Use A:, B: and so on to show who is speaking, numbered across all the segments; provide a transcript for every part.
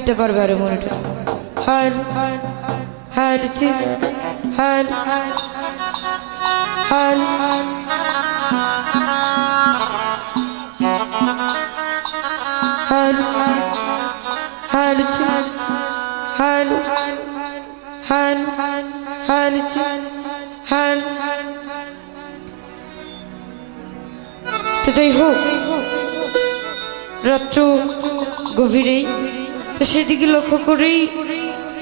A: গাইতে পারবে আর মনটা হার হার হার হার তো যাই হোক রাত্র গভীরেই তো সেদিকে লক্ষ্য করেই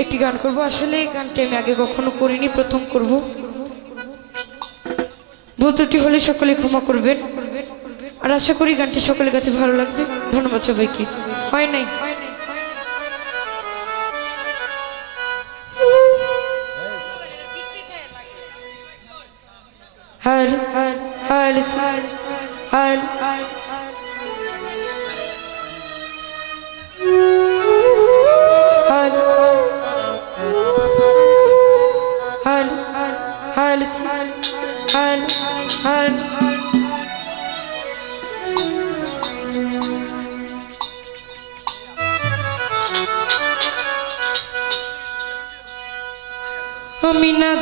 A: একটি গান করব আসলে এই গানটি আমি আগে কখনো করিনি প্রথম করব ভুলত্রুটি হলে সকলে ক্ষমা করবেন আর আশা করি গানটি সকলের কাছে ভালো লাগবে ধন্যবাদ সবাইকে হয় নাই হাল হাল হাল হাল হাল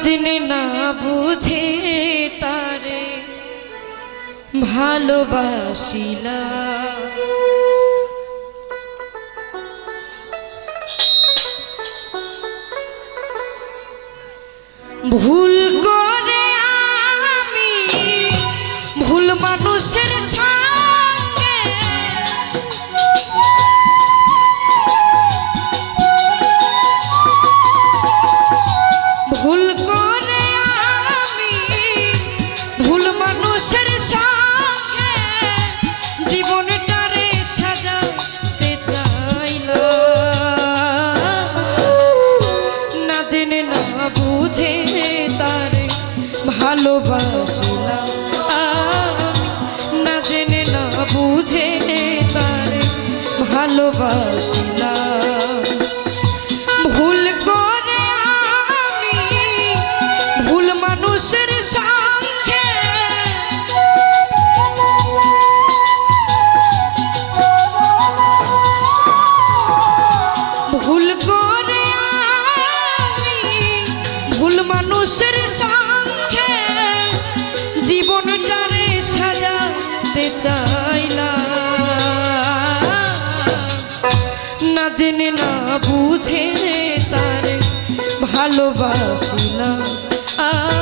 A: জেনে না বুঝে তারে ভালোবাসিলা। ভুল মানুষের সঙ্গে। ভুল করে ভুল মানুষের সঙ্গে জীবনটারে সাজাতে চাইলাম। না জেনে, না বুঝে তারে ভালোবাসিলাম। আমি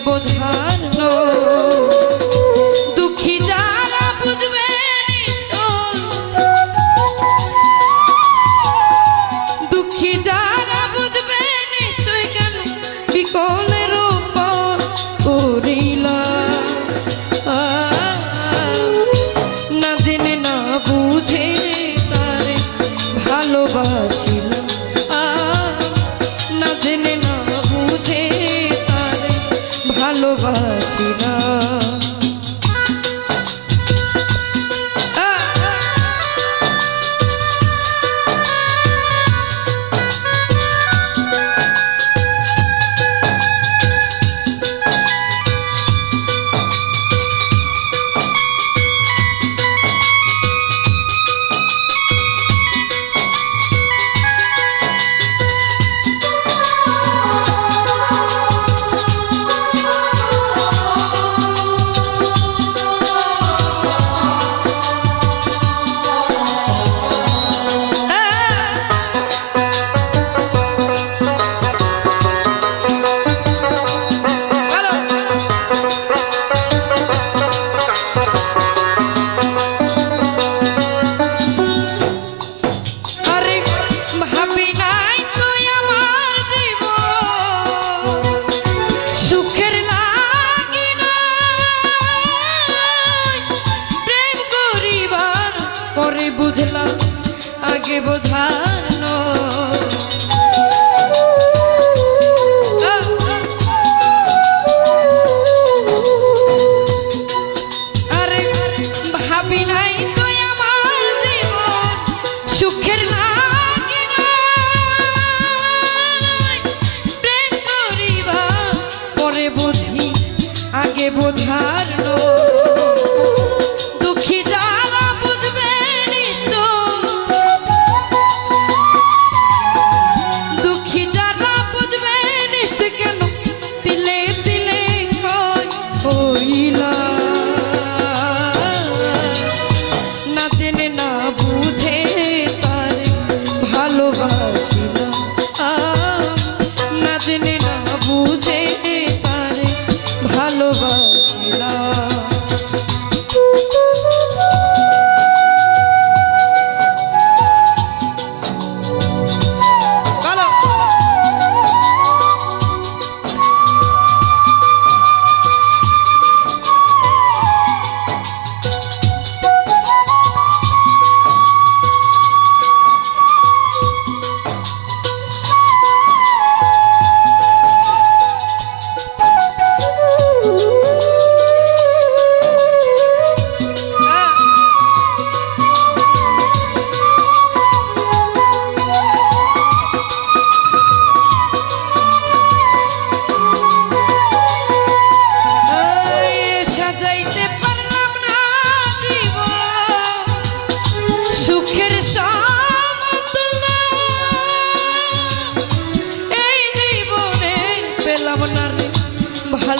A: পরে বোঝানো আগে বোঝানো। আরে ভাবি নাই তুই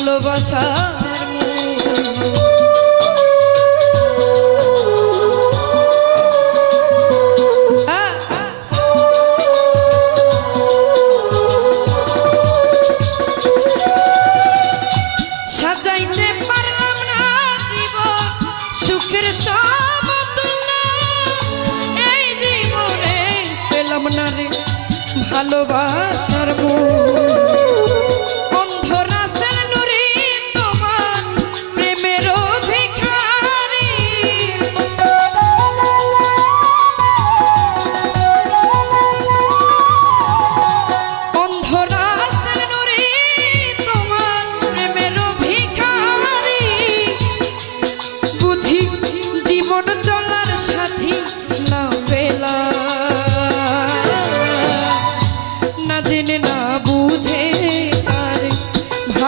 A: ভালোবাসার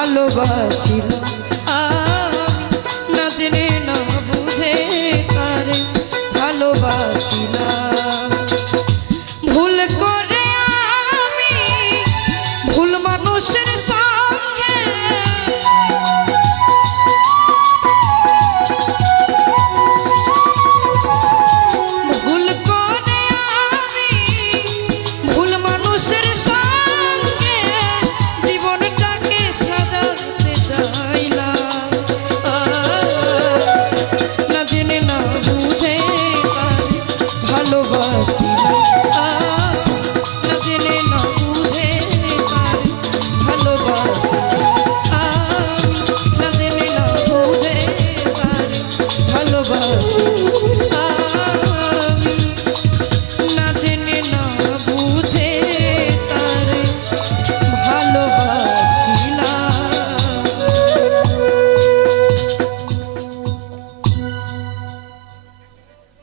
A: ভালোবাসিল।